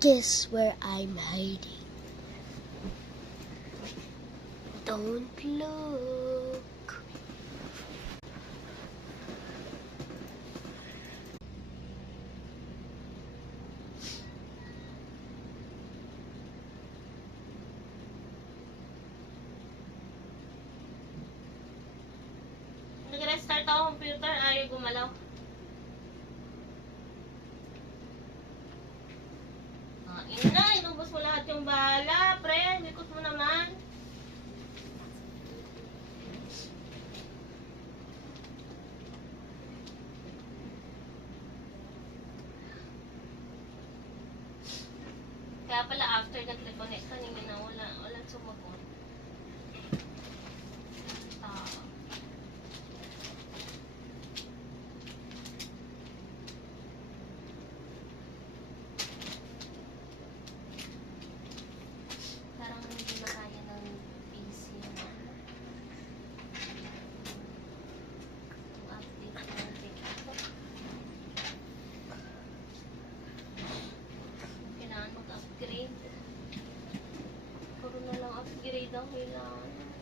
Guess where I'm hiding? Don't look. Nag-restart ako computer, ayaw gumalaw. Ina, inubos mo lahat yung bala, pre. Likot mo naman. Kaya pala after nag-reconnect kanina na walang sumagot. Parang hindi makaya ng PC yung update ng TikTok. Kailangan mag-upgrade. Puro na lang upgrade ang kailangan.